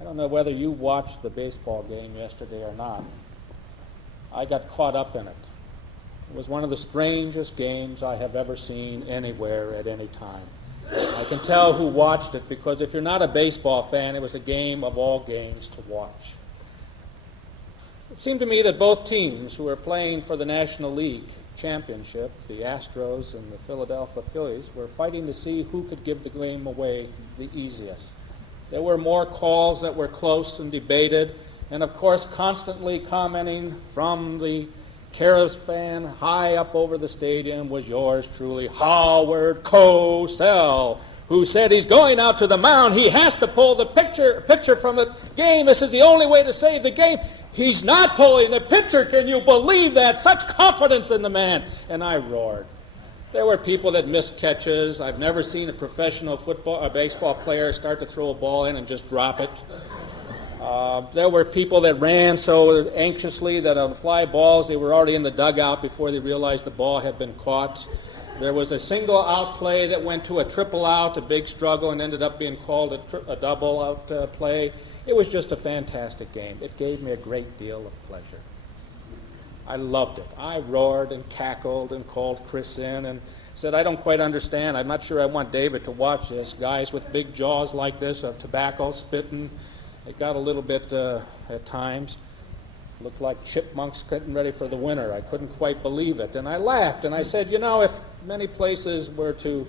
I don't know whether you watched the baseball game yesterday or not. I got caught up in it. It was one of the strangest games I have ever seen anywhere at any time. I can tell who watched it because if you're not a baseball fan, it was a game of all games to watch. It seemed to me that both teams who were playing for the National League Championship, the Astros and the Philadelphia Phillies, were fighting to see who could give the game away the easiest. There were more calls that were close and debated, and of course constantly commenting from the caravan high up over the stadium was yours truly, Howard Cosell, who said he's going out to the mound. He has to pull the pitcher from the game. This is the only way to save the game. He's not pulling the pitcher. Can you believe that? Such confidence in the man. And I roared. There were people that missed catches. I've never seen a professional football or baseball player start to throw a ball in and just drop it. There were people that ran so anxiously that on fly balls they were already in the dugout before they realized the ball had been caught. There was a single out play that went to a triple out, a big struggle, and ended up being called a double out play. It was just a fantastic game. It gave me a great deal of pleasure. I loved it. I roared and cackled and called Chris in and said, I don't quite understand. I'm not sure I want David to watch this. Guys with big jaws like this of tobacco spitting. It got a little bit, at times, looked like chipmunks getting ready for the winter. I couldn't quite believe it. And I laughed, and I said, you know, if many places were to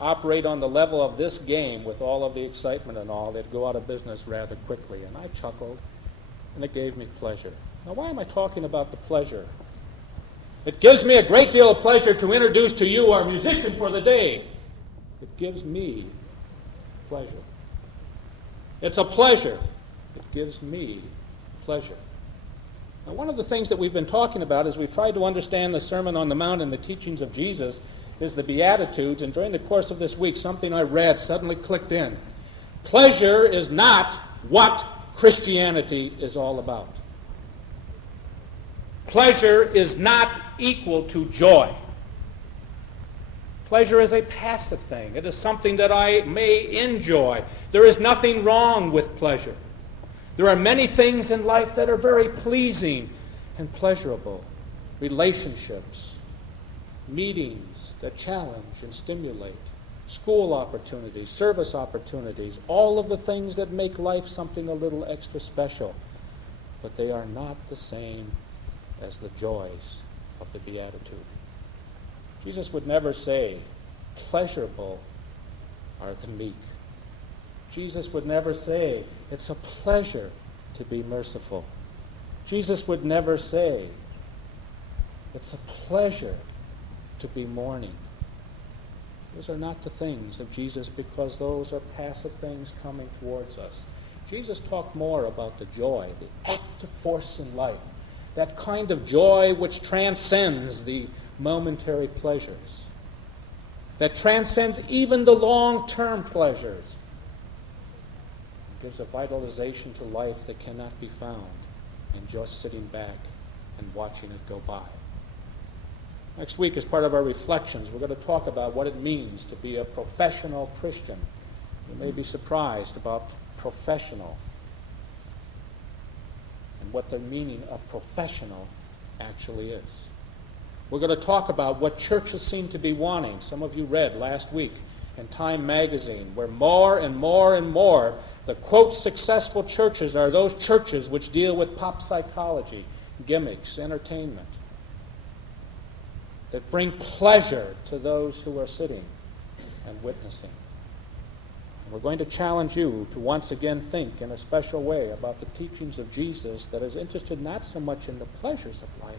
operate on the level of this game with all of the excitement and all, they'd go out of business rather quickly. And I chuckled, and it gave me pleasure. Now, why am I talking about the pleasure? It gives me a great deal of pleasure to introduce to you our musician for the day. It gives me pleasure. It's a pleasure. It gives me pleasure. Now, one of the things that we've been talking about as we've tried to understand the Sermon on the Mount and the teachings of Jesus is the Beatitudes, and during the course of this week, something I read suddenly clicked in. Pleasure is not what Christianity is all about. Pleasure is not equal to joy. Pleasure is a passive thing. It is something that I may enjoy. There is nothing wrong with pleasure. There are many things in life that are very pleasing and pleasurable. Relationships, meetings that challenge and stimulate, school opportunities, service opportunities, all of the things that make life something a little extra special. But they are not the same as the joys of the Beatitude. Jesus would never say, pleasurable are the meek. Jesus would never say, it's a pleasure to be merciful. Jesus would never say, it's a pleasure to be mourning. Those are not the things of Jesus because those are passive things coming towards us. Jesus talked more about the joy, the active force in life, that kind of joy which transcends the momentary pleasures, that transcends even the long-term pleasures. It gives a vitalization to life that cannot be found in just sitting back and watching it go by. Next week, as part of our reflections, we're going to talk about what it means to be a professional Christian. You may be surprised about professional and what the meaning of professional actually is. We're going to talk about what churches seem to be wanting. Some of you read last week in Time magazine where more and more and more the, quote, successful churches are those churches which deal with pop psychology, gimmicks, entertainment, that bring pleasure to those who are sitting and witnessing. And we're going to challenge you to once again think in a special way about the teachings of Jesus that is interested not so much in the pleasures of life,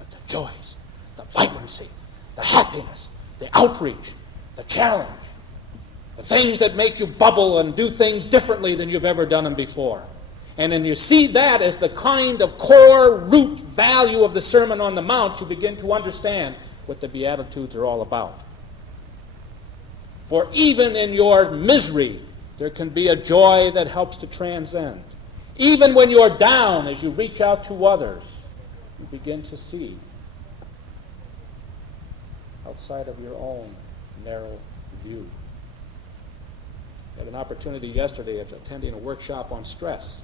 but the joys, the vibrancy, the happiness, the outreach, the challenge, the things that make you bubble and do things differently than you've ever done them before. And then you see that as the kind of core root value of the Sermon on the Mount, you begin to understand what the Beatitudes are all about. For even in your misery, there can be a joy that helps to transcend. Even when you're down, as you reach out to others, you begin to see outside of your own narrow view. had an opportunity yesterday of attending a workshop on stress.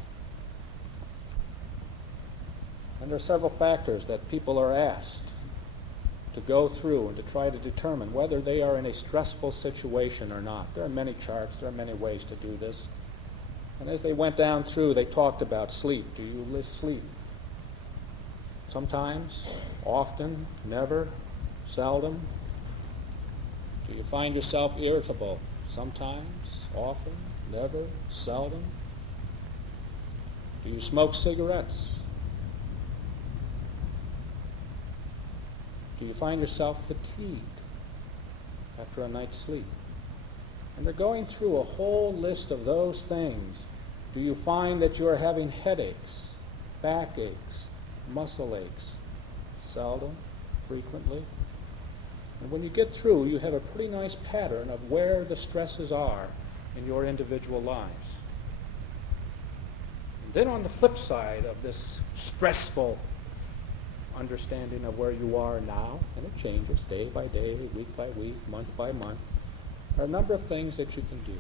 And there are several factors that people are asked to go through and to try to determine whether they are in a stressful situation or not. There are many charts, there are many ways to do this. And as they went down through, they talked about sleep. Do you list sleep? Sometimes, often, never, seldom. Do you find yourself irritable? Sometimes, often, never, seldom. Do you smoke cigarettes? Do you find yourself fatigued after a night's sleep? And they're going through a whole list of those things. Do you find that you are having headaches, backaches, muscle aches? Seldom, frequently. And when you get through, you have a pretty nice pattern of where the stresses are in your individual lives. And then on the flip side of this stressful understanding of where you are now, and it changes day by day, week by week, month by month, there are a number of things that you can do.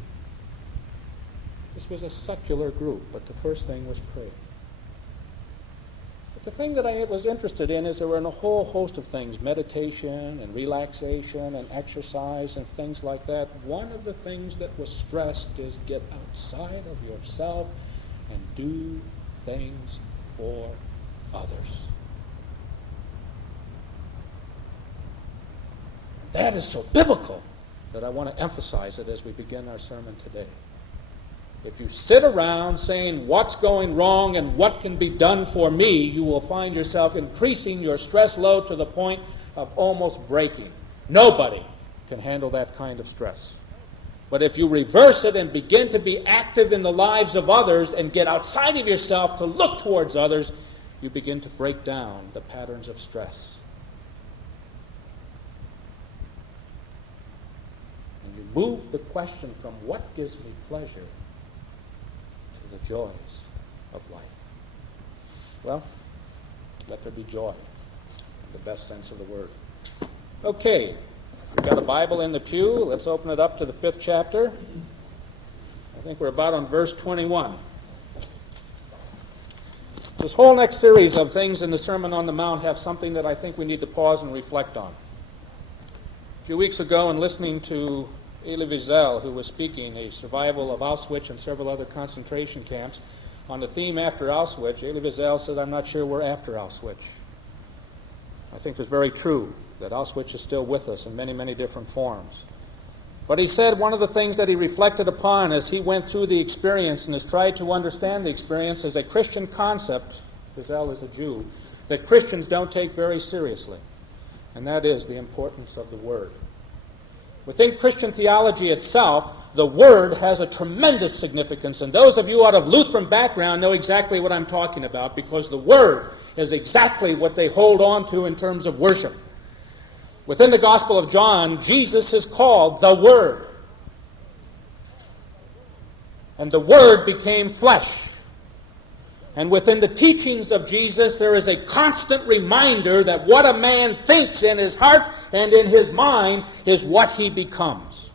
This was a secular group, but the first thing was prayer. But the thing that I was interested in is there were a whole host of things, meditation and relaxation and exercise and things like that. One of the things that was stressed is get outside of yourself and do things for others. That is so biblical that I want to emphasize it as we begin our sermon today. If you sit around saying what's going wrong and what can be done for me, you will find yourself increasing your stress load to the point of almost breaking. Nobody can handle that kind of stress. But if you reverse it and begin to be active in the lives of others and get outside of yourself to look towards others, you begin to break down the patterns of stress. And you move the question from what gives me pleasure to the joys of life. Well, let there be joy, in the best sense of the word. Okay, we've got a Bible in the pew. Let's open it up to the 5th chapter. I think we're about on verse 21. This whole next series of things in the Sermon on the Mount have something that I think we need to pause and reflect on. A few weeks ago, in listening to Elie Wiesel, who was speaking a survival of Auschwitz and several other concentration camps, on the theme after Auschwitz, Elie Wiesel said, I'm not sure we're after Auschwitz. I think it's very true that Auschwitz is still with us in many, many different forms. But he said one of the things that he reflected upon as he went through the experience and has tried to understand the experience as a Christian concept, Wiesel is a Jew, that Christians don't take very seriously, and that is the importance of the Word. Within Christian theology itself, the Word has a tremendous significance, and those of you out of Lutheran background know exactly what I'm talking about, because the Word is exactly what they hold on to in terms of worship. Within the Gospel of John, Jesus is called the Word. And the Word became flesh. And within the teachings of Jesus, there is a constant reminder that what a man thinks in his heart and in his mind is what he becomes.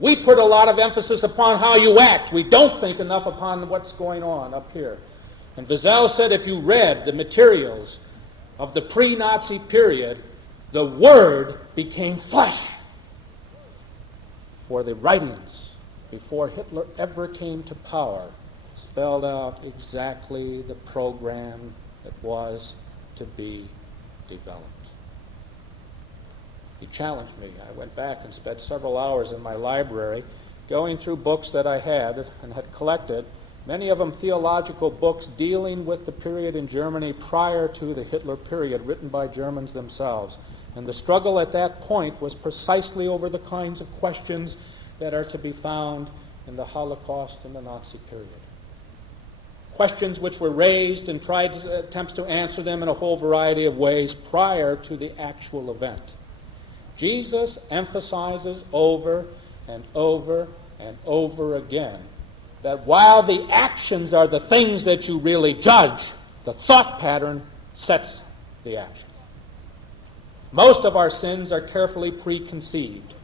We put a lot of emphasis upon how you act. We don't think enough upon what's going on up here. And Wiesel said if you read the materials of the pre-Nazi period, the Word became flesh. For the writings before Hitler ever came to power spelled out exactly the program that was to be developed. He challenged me. I went back and spent several hours in my library going through books that I had and had collected, many of them theological books dealing with the period in Germany prior to the Hitler period, written by Germans themselves. And the struggle at that point was precisely over the kinds of questions that are to be found in the Holocaust and the Nazi period. Questions which were raised and tried attempts to answer them in a whole variety of ways prior to the actual event. Jesus emphasizes over and over and over again that while the actions are the things that you really judge, the thought pattern sets the action. Most of our sins are carefully preconceived.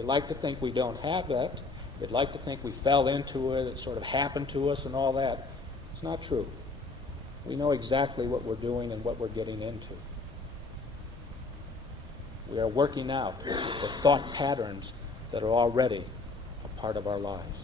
We'd like to think we don't have that. We'd like to think we fell into it, it sort of happened to us and all that. It's not true. We know exactly what we're doing and what we're getting into. We are working out the thought patterns that are already a part of our lives.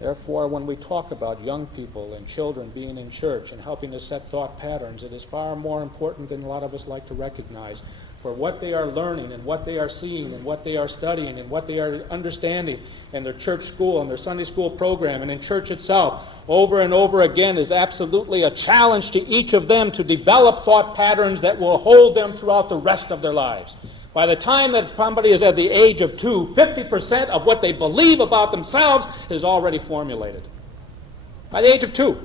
Therefore, when we talk about young people and children being in church and helping to set thought patterns, it is far more important than a lot of us like to recognize. For what they are learning and what they are seeing and what they are studying and what they are understanding in their church school and their Sunday school program and in church itself over and over again is absolutely a challenge to each of them to develop thought patterns that will hold them throughout the rest of their lives. By the time that somebody is at the age of 2, 50% of what they believe about themselves is already formulated. By the age of 2.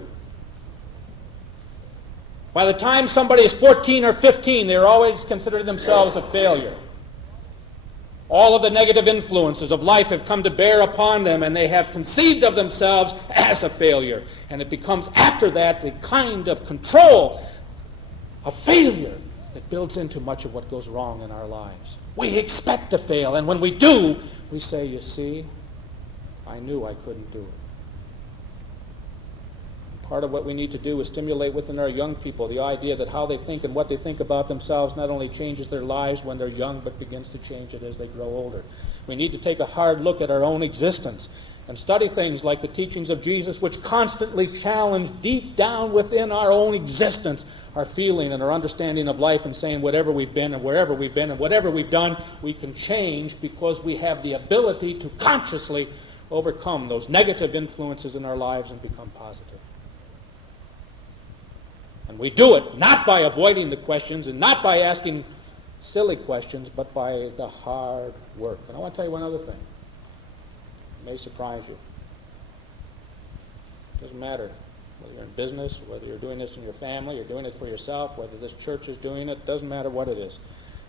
By the time somebody is 14 or 15, they're always considering themselves a failure. All of the negative influences of life have come to bear upon them, and they have conceived of themselves as a failure. And it becomes, after that, the kind of control of failure that builds into much of what goes wrong in our lives. We expect to fail, and when we do, we say, you see, I knew I couldn't do it. Part of what we need to do is stimulate within our young people the idea that how they think and what they think about themselves not only changes their lives when they're young, but begins to change it as they grow older. We need to take a hard look at our own existence and study things like the teachings of Jesus, which constantly challenge deep down within our own existence our feeling and our understanding of life, and saying whatever we've been and wherever we've been and whatever we've done, we can change because we have the ability to consciously overcome those negative influences in our lives and become positive. And we do it not by avoiding the questions and not by asking silly questions, but by the hard work. And I want to tell you one other thing. It may surprise you. It doesn't matter whether you're in business, whether you're doing this in your family, you're doing it for yourself, whether this church is doing it, doesn't matter what it is.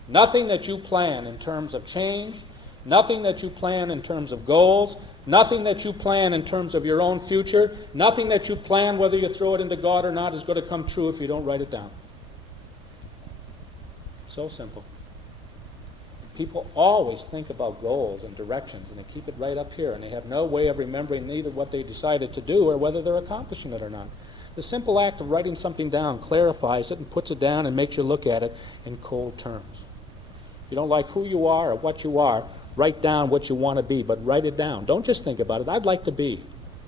Nothing that you plan in terms of change, nothing that you plan in terms of goals, nothing that you plan in terms of your own future, nothing that you plan whether you throw it into God or not is going to come true if you don't write it down. So simple. People always think about goals and directions, and they keep it right up here, and they have no way of remembering neither what they decided to do or whether they're accomplishing it or not. The simple act of writing something down clarifies it and puts it down and makes you look at it in cold terms. If you don't like who you are or what you are, write down what you want to be, but write it down. Don't just think about it. I'd like to be.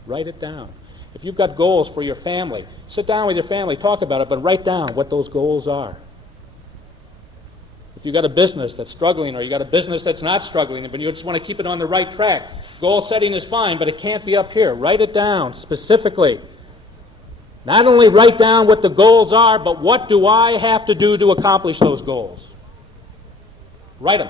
Write it down. If you've got goals for your family, sit down with your family, talk about it, but write down what those goals are. If you've got a business that's struggling or you've got a business that's not struggling, but you just want to keep it on the right track, goal setting is fine, but it can't be up here. Write it down specifically. Not only write down what the goals are, but what do I have to do to accomplish those goals? Write them.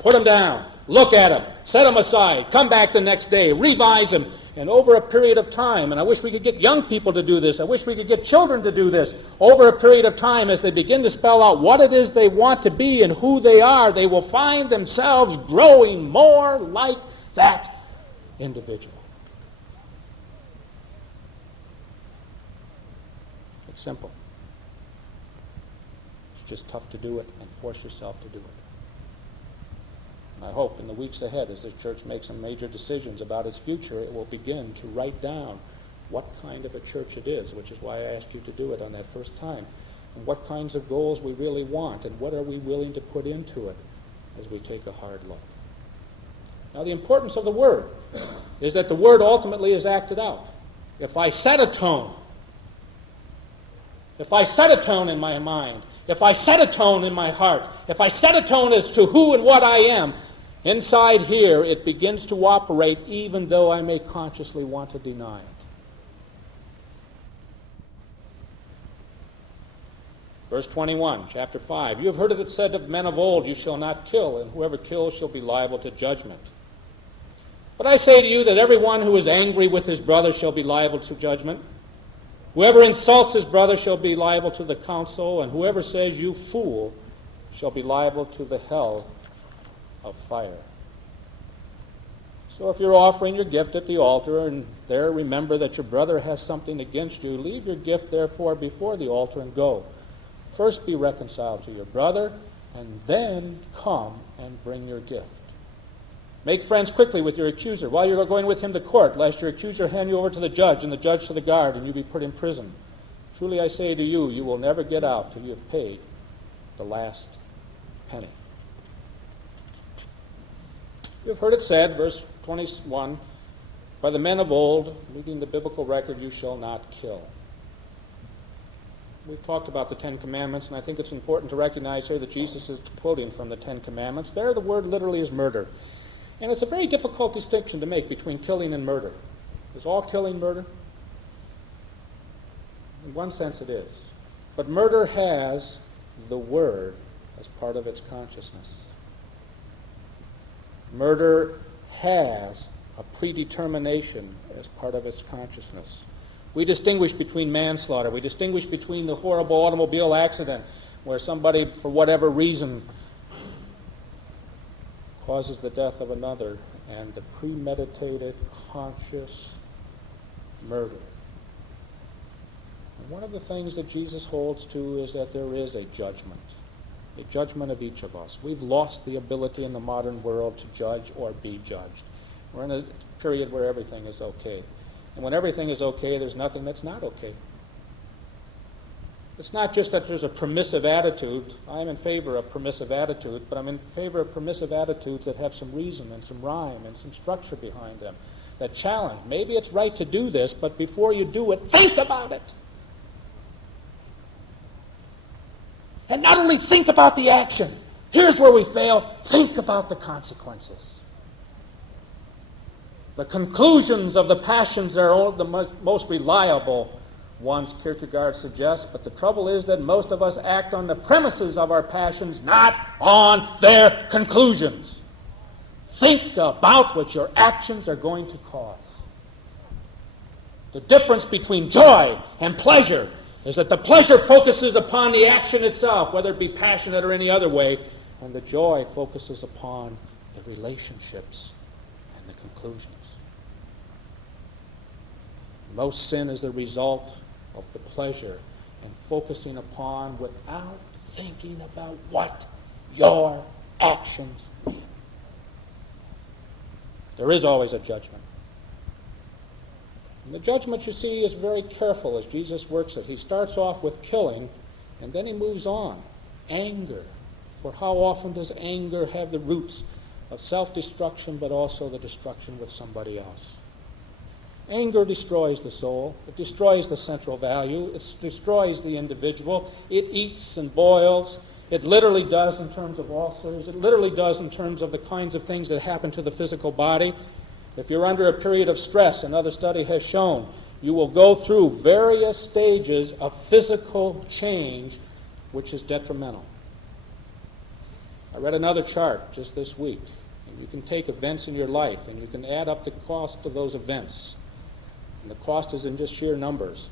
Put them down. Look at them. Set them aside. Come back the next day. Revise them. And over a period of time, and I wish we could get young people to do this, I wish we could get children to do this, over a period of time as they begin to spell out what it is they want to be and who they are, they will find themselves growing more like that individual. It's simple. It's just tough to do it and force yourself to do it. I hope in the weeks ahead, as the church makes some major decisions about its future, it will begin to write down what kind of a church it is, which is why I asked you to do it on that first time, and what kinds of goals we really want, and what are we willing to put into it as we take a hard look. Now, the importance of the Word is that the Word ultimately is acted out. If I set a tone, if I set a tone in my mind, if I set a tone in my heart, if I set a tone as to who and what I am, inside here, it begins to operate even though I may consciously want to deny it. Verse 21, chapter 5. You have heard it said of men of old, you shall not kill, and whoever kills shall be liable to judgment. But I say to you that everyone who is angry with his brother shall be liable to judgment. Whoever insults his brother shall be liable to the council, and whoever says, you fool, shall be liable to the hell of fire. So if you're offering your gift at the altar and there remember that your brother has something against you, leave your gift therefore before the altar and go. First be reconciled to your brother, and then come and bring your gift. Make friends quickly with your accuser while you are going with him to court, lest your accuser hand you over to the judge, and the judge to the guard, and you be put in prison. Truly I say to you, you will never get out till you have paid the last penny. You've heard it said, verse 21, by the men of old, reading the biblical record, you shall not kill. We've talked about the Ten Commandments, and I think it's important to recognize here that Jesus is quoting from the Ten Commandments. There the word literally is murder. And it's a very difficult distinction to make between killing and murder. Is all killing murder? In one sense it is. But murder has the word as part of its consciousness. Murder has a predetermination as part of its consciousness. We distinguish between manslaughter. We distinguish between the horrible automobile accident where somebody, for whatever reason, causes the death of another, and the premeditated, conscious murder. And one of the things that Jesus holds to is that there is a judgment of each of us. We've lost the ability in the modern world to judge or be judged. We're in a period where everything is okay. And when everything is okay, there's nothing that's not okay. It's not just that there's a permissive attitude. I'm in favor of permissive attitude, but I'm in favor of permissive attitudes that have some reason and some rhyme and some structure behind them, that challenge. Maybe it's right to do this, but before you do it, think about it. And not only think about the action. Here's where we fail. Think about the consequences. The conclusions of the passions are the most reliable ones, Kierkegaard suggests, but the trouble is that most of us act on the premises of our passions, not on their conclusions. Think about what your actions are going to cause. The difference between joy and pleasure is that the pleasure focuses upon the action itself, whether it be passionate or any other way, and the joy focuses upon the relationships and the conclusions. Most sin is the result of the pleasure and focusing upon without thinking about what your actions mean. There is always a judgment. And the judgment, you see, is very careful as Jesus works it. He starts off with killing, and then he moves on. Anger. For how often does anger have the roots of self-destruction, but also the destruction with somebody else? Anger destroys the soul. It destroys the central value. It destroys the individual. It eats and boils. It literally does in terms of ulcers. It literally does in terms of the kinds of things that happen to the physical body. If you're under a period of stress, another study has shown, you will go through various stages of physical change, which is detrimental. I read another chart just this week, and you can take events in your life, and you can add up the cost of those events. And the cost is in just sheer numbers.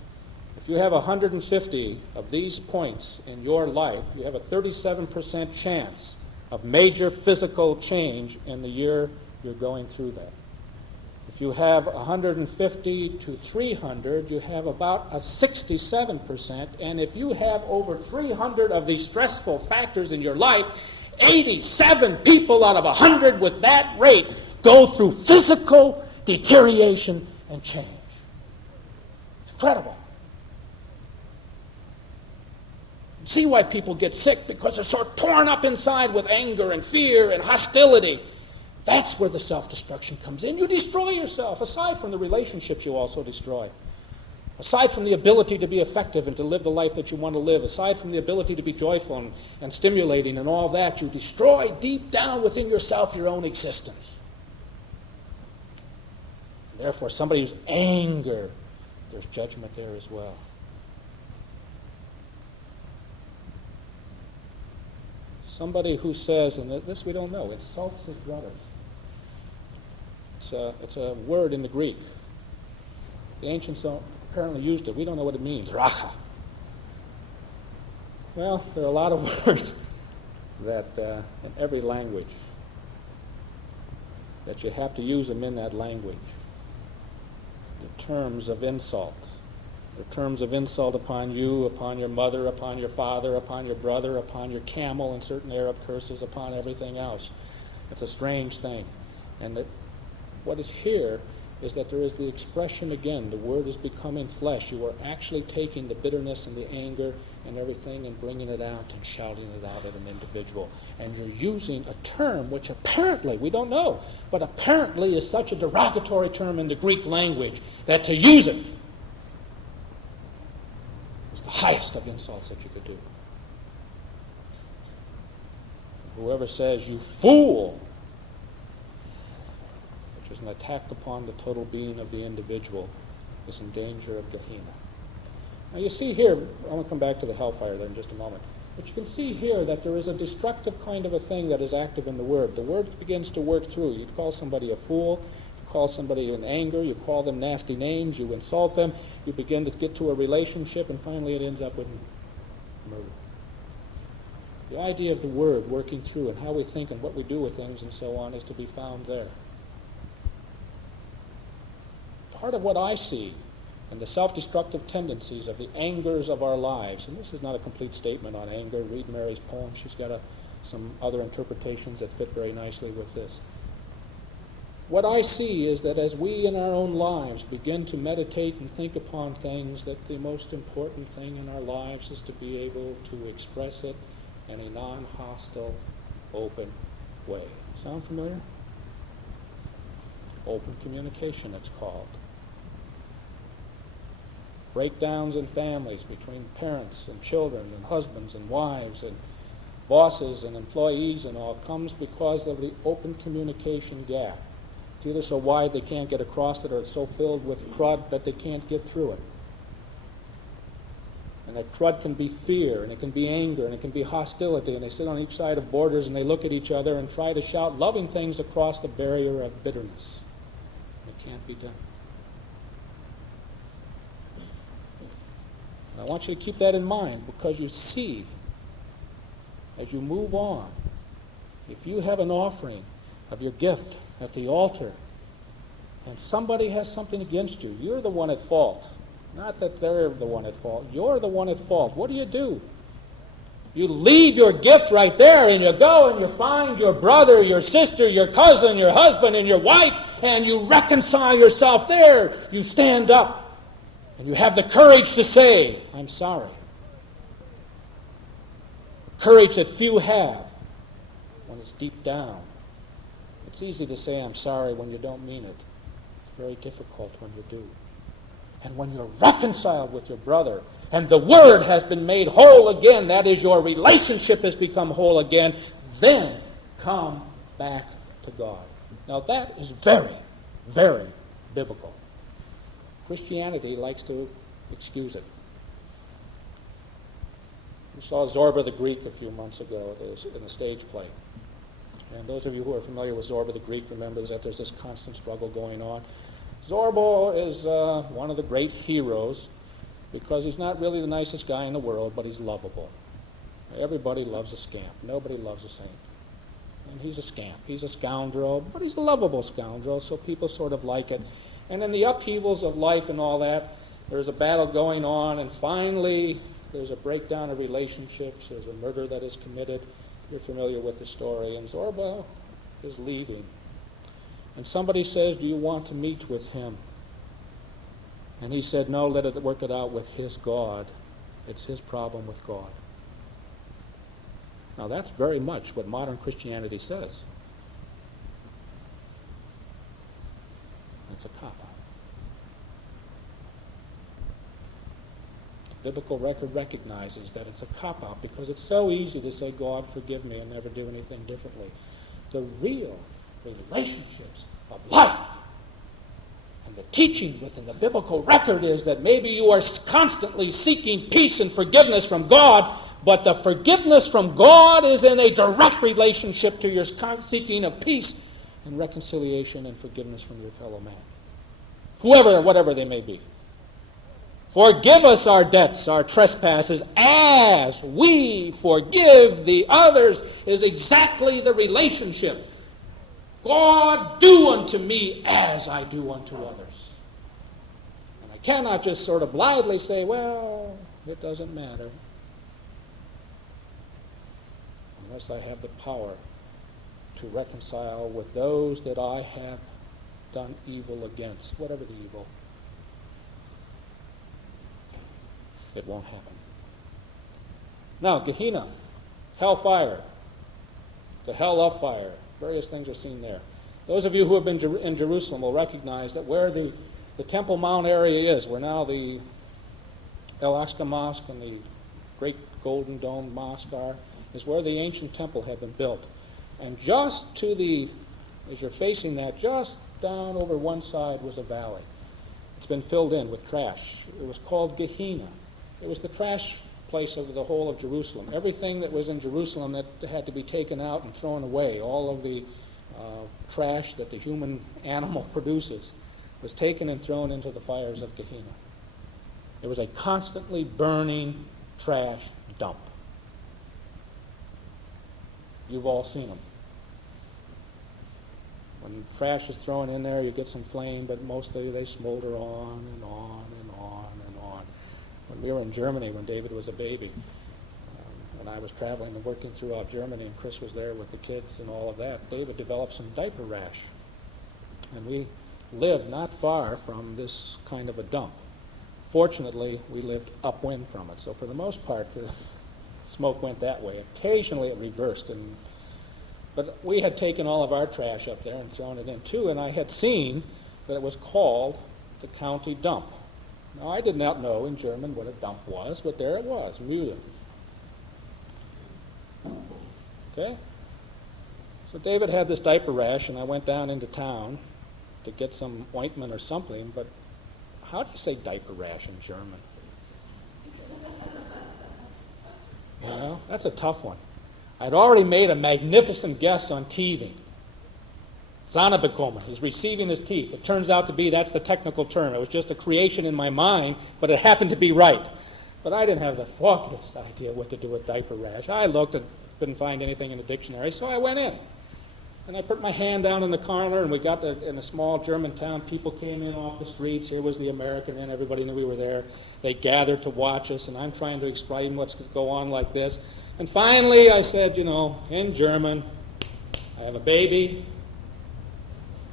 If you have 150 of these points in your life, you have a 37% chance of major physical change in the year you're going through that. If you have 150 to 300, you have about a 67%. And if you have over 300 of these stressful factors in your life, 87 people out of 100 with that rate go through physical deterioration and change. It's incredible. See why people get sick, because they're so torn up inside with anger and fear and hostility. That's where the self-destruction comes in. You destroy yourself. Aside from the relationships you also destroy. Aside from the ability to be effective and to live the life that you want to live, aside from the ability to be joyful and stimulating and all that, you destroy deep down within yourself your own existence. Therefore, somebody who's anger, there's judgment there as well. Somebody who says, and this we don't know, insults his brothers. It's a word in the Greek. The ancients apparently used it. We don't know what it means. Racha. Well, there are a lot of words that in every language that you have to use them in that language. The terms of insult, The terms of insult upon you, upon your mother, upon your father, upon your brother, upon your camel, and certain Arab curses upon everything else. It's a strange thing. And what is here is that there is the expression again. The Word is becoming flesh. You are actually taking the bitterness and the anger and everything and bringing it out and shouting it out at an individual. And you're using a term which apparently, we don't know, but apparently is such a derogatory term in the Greek language that to use it is the highest of insults that you could do. Whoever says, "You fool," which is an attack upon the total being of the individual, is in danger of Gehenna. Now you see here, I want to come back to the hellfire there in just a moment, but you can see here that there is a destructive kind of a thing that is active in the Word. The Word begins to work through. You call somebody a fool, you call somebody in anger, you call them nasty names, you insult them, you begin to get to a relationship, and finally it ends up with murder. The idea of the Word working through and how we think and what we do with things and so on is to be found there. Part of what I see and the self-destructive tendencies of the angers of our lives, and this is not a complete statement on anger. Read Mary's poem. She's got some other interpretations that fit very nicely with this. What I see is that as we in our own lives begin to meditate and think upon things, that the most important thing in our lives is to be able to express it in a non-hostile, open way. Sound familiar? Open communication, it's called. Breakdowns in families between parents and children and husbands and wives and bosses and employees and all comes because of the open communication gap. It's either so wide they can't get across it, or it's so filled with crud that they can't get through it. And that crud can be fear, and it can be anger, and it can be hostility, and they sit on each side of borders and they look at each other and try to shout loving things across the barrier of bitterness. It can't be done. I want you to keep that in mind, because you see, as you move on, if you have an offering of your gift at the altar, and somebody has something against you, you're the one at fault. Not that they're the one at fault. You're the one at fault. What do? You leave your gift right there, and you go and you find your brother, your sister, your cousin, your husband, and your wife, and you reconcile yourself there. You stand up. And you have the courage to say, "I'm sorry." Courage that few have when it's deep down. It's easy to say, "I'm sorry," when you don't mean it. It's very difficult when you do. And when you're reconciled with your brother, and the Word has been made whole again, that is, your relationship has become whole again, then come back to God. Now that is very, very biblical. Christianity likes to excuse it. We saw Zorba the Greek a few months ago in a stage play. And those of you who are familiar with Zorba the Greek remember that there's this constant struggle going on. Zorba is one of the great heroes because he's not really the nicest guy in the world, but he's lovable. Everybody loves a scamp. Nobody loves a saint. And he's a scamp. He's a scoundrel, but he's a lovable scoundrel, so people sort of like it. And in the upheavals of life and all that, there's a battle going on, and finally there's a breakdown of relationships. There's a murder that is committed. You're familiar with the story. And Zorba is leaving. And somebody says, "Do you want to meet with him?" And he said, "No, let it work it out with his God. It's his problem with God." Now that's very much what modern Christianity says. It's a cop-out. The biblical record recognizes that it's a cop-out because it's so easy to say, "God, forgive me," and never do anything differently. The real relationships of life and the teaching within the biblical record is that maybe you are constantly seeking peace and forgiveness from God, but the forgiveness from God is in a direct relationship to your seeking of peace and reconciliation and forgiveness from your fellow man, whoever or whatever they may be. Forgive us our debts, our trespasses, as we forgive the others, is exactly the relationship. God, do unto me as I do unto others. And I cannot just sort of blithely say, well, it doesn't matter, unless I have the power to reconcile with those that I have done evil against, whatever the evil. It won't happen. Now, Gehenna, hellfire, the hell of fire, various things are seen there. Those of you who have been in Jerusalem will recognize that where the Temple Mount area is, where now the El-Aqsa Mosque and the great Golden Dome Mosque are, is where the ancient temple had been built. And just to the, as you're facing that, just down over one side was a valley. It's been filled in with trash. It was called Gehenna. It was the trash place of the whole of Jerusalem. Everything that was in Jerusalem that had to be taken out and thrown away, all of the trash that the human animal produces, was taken and thrown into the fires of Gehenna. It was a constantly burning trash dump. You've all seen them. When trash is thrown in there, you get some flame, but mostly they smolder on and on and on and on. When we were in Germany, when David was a baby, when I was traveling and working throughout Germany, and Chris was there with the kids and all of that, David developed some diaper rash. And we lived not far from this kind of a dump. Fortunately, we lived upwind from it, so for the most part, the smoke went that way. Occasionally it reversed, but we had taken all of our trash up there and thrown it in too, and I had seen that it was called the county dump. Now, I did not know in German what a dump was, but there it was, Mühle. Okay? So David had this diaper rash, and I went down into town to get some ointment or something, but how do you say diaper rash in German? You know, that's a tough one. I'd already made a magnificent guess on teething. Zahne bekommen, is receiving his teeth. It turns out to be, that's the technical term. It was just a creation in my mind, but it happened to be right. But I didn't have the foggiest idea what to do with diaper rash. I looked and couldn't find anything in the dictionary, so I went in. And I put my hand down in the corner, and we got in a small German town. People came in off the streets. Here was the American Inn. Everybody knew we were there. They gathered to watch us, and I'm trying to explain what's going to go on like this. And finally, I said, in German, I have a baby.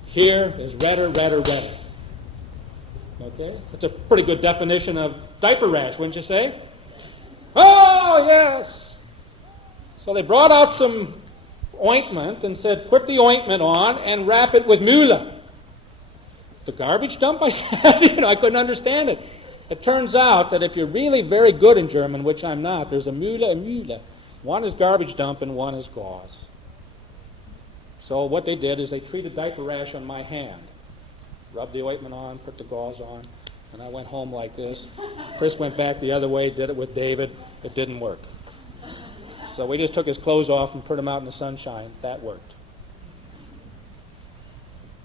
Here is redder, redder, redder. Okay? That's a pretty good definition of diaper rash, wouldn't you say? Oh, yes! So they brought out some ointment and said, put the ointment on and wrap it with Mühle. The garbage dump, I said? I couldn't understand it. It turns out that if you're really very good in German, which I'm not, there's a Mühle and Mühle. One is garbage dump and one is gauze. So what they did is they treated diaper rash on my hand. Rubbed the ointment on, put the gauze on, and I went home like this. Chris went back the other way, did it with David. It didn't work. So we just took his clothes off and put him out in the sunshine. That worked.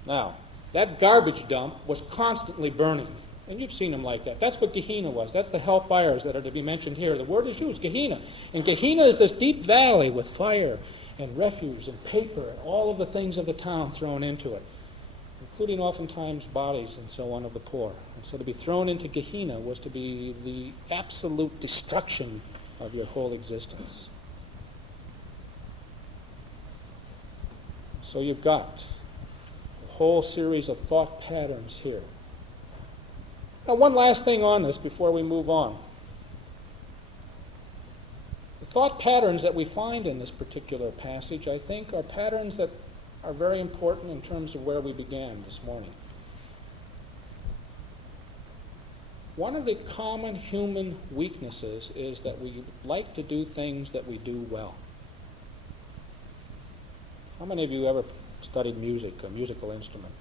Now, that garbage dump was constantly burning. And you've seen them like that. That's what Gehenna was. That's the hellfires that are to be mentioned here. The word is used, Gehenna. And Gehenna is this deep valley with fire and refuse and paper and all of the things of the town thrown into it, including oftentimes bodies and so on of the poor. And so to be thrown into Gehenna was to be the absolute destruction of your whole existence. So you've got a whole series of thought patterns here. Now, one last thing on this before we move on. The thought patterns that we find in this particular passage, I think, are patterns that are very important in terms of where we began this morning. One of the common human weaknesses is that we like to do things that we do well. How many of you ever studied music, a musical instrument?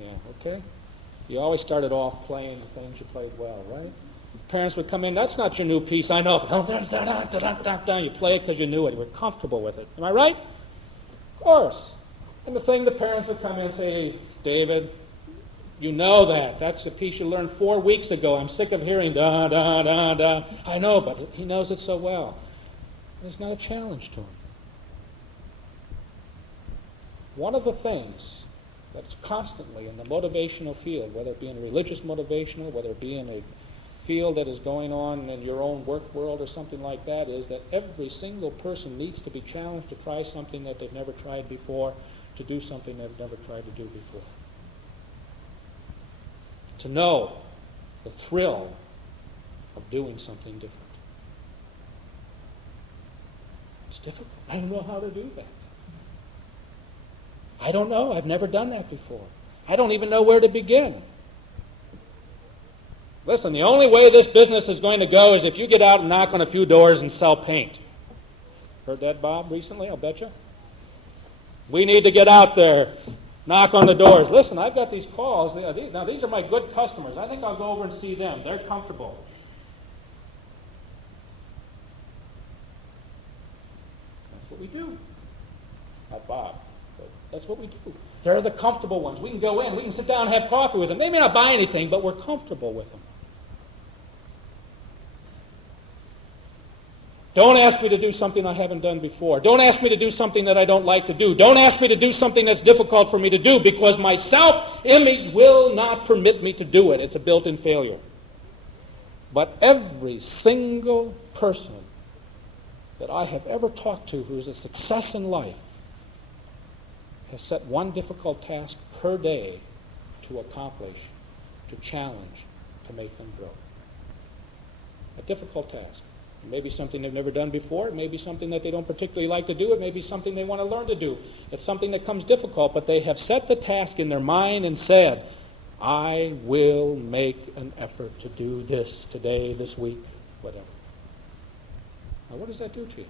Yeah, okay. You always started off playing the things you played well, right? Parents would come in, that's not your new piece, I know. You play it because you knew it, you were comfortable with it. Am I right? Of course. And the thing the parents would come in and say, hey, David, you know that. That's the piece you learned 4 weeks ago. I'm sick of hearing da, da, da, da. I know, but he knows it so well. And it's not a challenge to him. One of the things That's constantly in the motivational field, whether it be in a religious motivational, whether it be in a field that is going on in your own work world or something like that, is that every single person needs to be challenged to try something that they've never tried before, to do something they've never tried to do before. To know the thrill of doing something different. It's difficult. I don't know how to do that. I don't know. I've never done that before. I don't even know where to begin. Listen, the only way this business is going to go is if you get out and knock on a few doors and sell paint. Heard that, Bob, recently? I'll bet you. We need to get out there, knock on the doors. Listen, I've got these calls. Now, these are my good customers. I think I'll go over and see them. They're comfortable. That's what we do. Not Bob, but that's what we do. They're the comfortable ones. We can go in. We can sit down and have coffee with them. They may not buy anything, but we're comfortable with them. Don't ask me to do something I haven't done before. Don't ask me to do something that I don't like to do. Don't ask me to do something that's difficult for me to do, because my self-image will not permit me to do it. It's a built-in failure. But every single person that I have ever talked to who is a success in life has set one difficult task per day to accomplish, to challenge, to make them grow. A difficult task. It may be something they've never done before. It may be something that they don't particularly like to do. It may be something they want to learn to do. It's something that comes difficult, but they have set the task in their mind and said, I will make an effort to do this today, this week, whatever. Now, what does that do to you?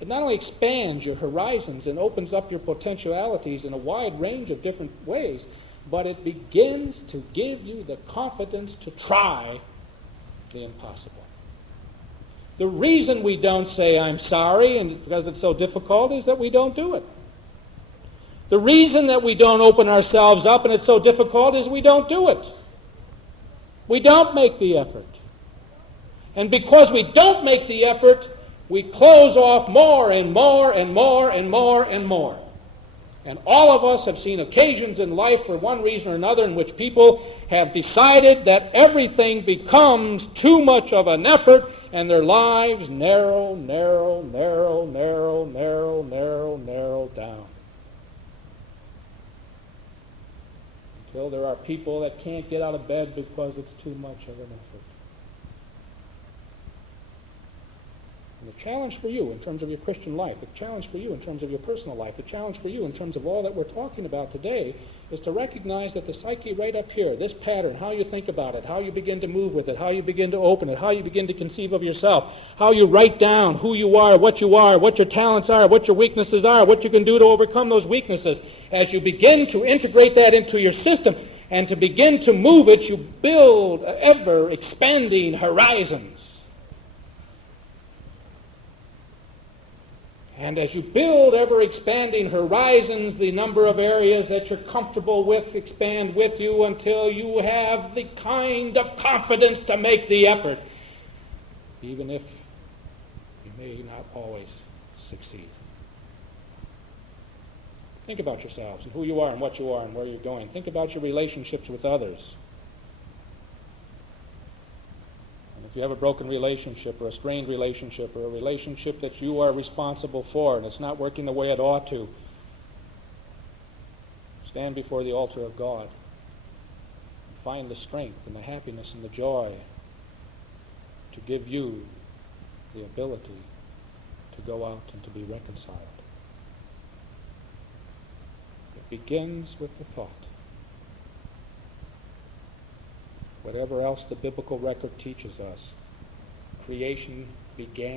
It not only expands your horizons and opens up your potentialities in a wide range of different ways, but it begins to give you the confidence to try the impossible. The reason we don't say, I'm sorry, and because it's so difficult, is that we don't do it. The reason that we don't open ourselves up and it's so difficult is we don't do it. We don't make the effort. And because we don't make the effort, we close off more and more and more and more and more. And all of us have seen occasions in life, for one reason or another, in which people have decided that everything becomes too much of an effort, and their lives narrow down. Until there are people that can't get out of bed because it's too much of an effort. And the challenge for you in terms of your Christian life, the challenge for you in terms of your personal life, the challenge for you in terms of all that we're talking about today is to recognize that the psyche right up here, this pattern, how you think about it, how you begin to move with it, how you begin to open it, how you begin to conceive of yourself, how you write down who you are, what your talents are, what your weaknesses are, what you can do to overcome those weaknesses. As you begin to integrate that into your system and to begin to move it, you build ever-expanding horizons. And as you build ever-expanding horizons, the number of areas that you're comfortable with expand with you until you have the kind of confidence to make the effort, even if you may not always succeed. Think about yourselves and who you are and what you are and where you're going. Think about your relationships with others. If you have a broken relationship or a strained relationship or a relationship that you are responsible for and it's not working the way it ought to, stand before the altar of God and find the strength and the happiness and the joy to give you the ability to go out and to be reconciled. It begins with the thought. Whatever else the biblical record teaches us, creation began